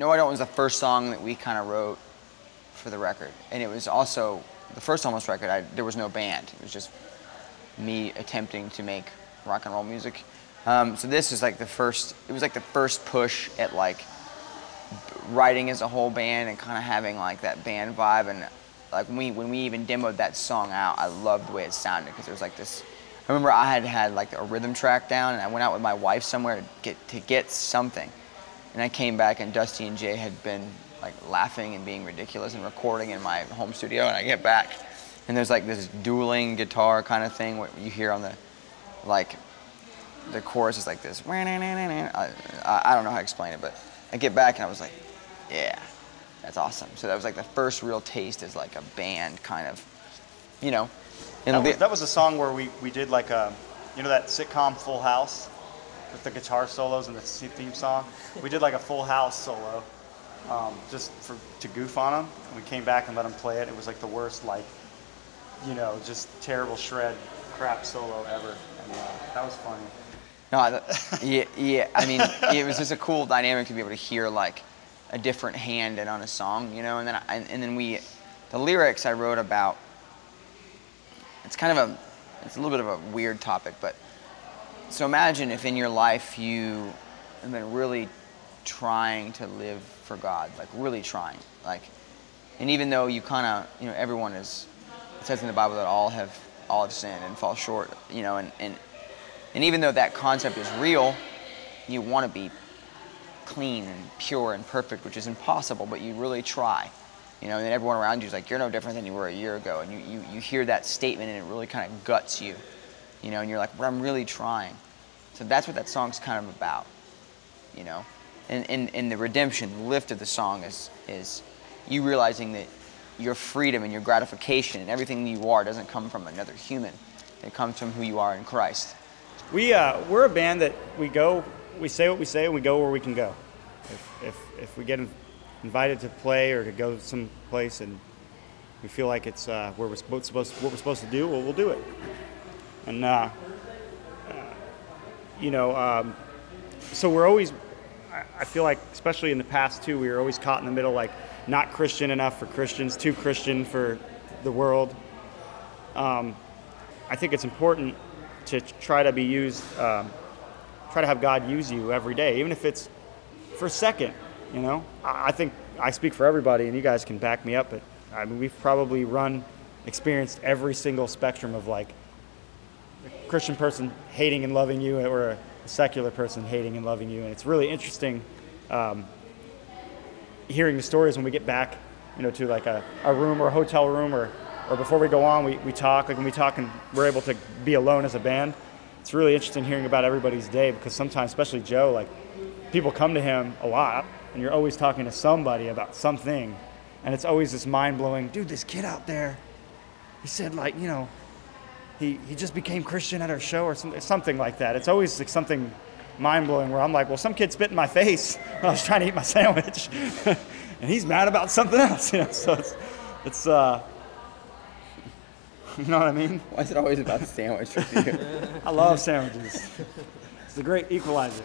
No I Don't was the first song that we kind of wrote for the record. And it was also the first Almost record. There was no band. It was just me attempting to make rock and roll music. So this is like the first, it was like the first push at like writing as a whole band and kind of having like that band vibe. And like when we even demoed that song out, I loved the way it sounded because there was like this, I remember I had like a rhythm track down and I went out with my wife somewhere to get something. And I came back and Dusty and Jay had been like laughing and being ridiculous and recording in my home studio, and I get back and there's like this dueling guitar kind of thing what you hear on the, like, the chorus is like this. I don't know how to explain it, but I get back and I was like, yeah, that's awesome. So that was like the first real taste as like a band kind of, you know. And that was a song where we did like a, you know that sitcom Full House with the guitar solos and the theme song? We did like a Full House solo just to goof on them. And we came back and let them play it. It was like the worst, like, you know, just terrible shred crap solo ever. And that was funny. No, yeah. I mean, it was just a cool dynamic to be able to hear like a different hand in on a song, you know. And then the lyrics I wrote about. It's kind of it's a little bit of a weird topic, but so imagine if in your life you have been really trying to live for God, like really trying, like, and even though you kind of, you know, everyone is, it says in the Bible that all have sinned and fall short, you know, and even though that concept is real, you want to be clean and pure and perfect, which is impossible, but you really try, you know, and then everyone around you is like, you're no different than you were a year ago, and you hear that statement and it really kind of guts you, you know, and you're like, well, I'm really trying. So that's what that song's kind of about, you know, and the redemption, the lift of the song is you realizing that your freedom and your gratification and everything you are doesn't come from another human. It comes from who you are in Christ. We're a band that we say what we say, and we go where we can go. If we get invited to play or to go someplace and we feel like it's what we're supposed to do, well, we'll do it. And you know, so we're always, I feel like, especially in the past too, we were always caught in the middle, like not Christian enough for Christians, too Christian for the world. I think it's important to try to be used, try to have God use you every day, even if it's for a second, you know? I think I speak for everybody, and you guys can back me up, but I mean, we've probably experienced every single spectrum of like a Christian person hating and loving you or a secular person hating and loving you, and it's really interesting hearing the stories when we get back, you know, to like a room or a hotel room or before we go on, we talk, like when we talk and we're able to be alone as a band. It's really interesting hearing about everybody's day, because sometimes, especially Joe, like people come to him a lot and you're always talking to somebody about something, and it's always this mind-blowing, dude, this kid out there, he said, like, you know, he just became Christian at our show or something like that. It's always like something mind-blowing where I'm like, well, some kid spit in my face when I was trying to eat my sandwich and he's mad about something else, you know. So it's you know what I mean? Why is it always about sandwich with you? I love sandwiches. It's a great equalizer.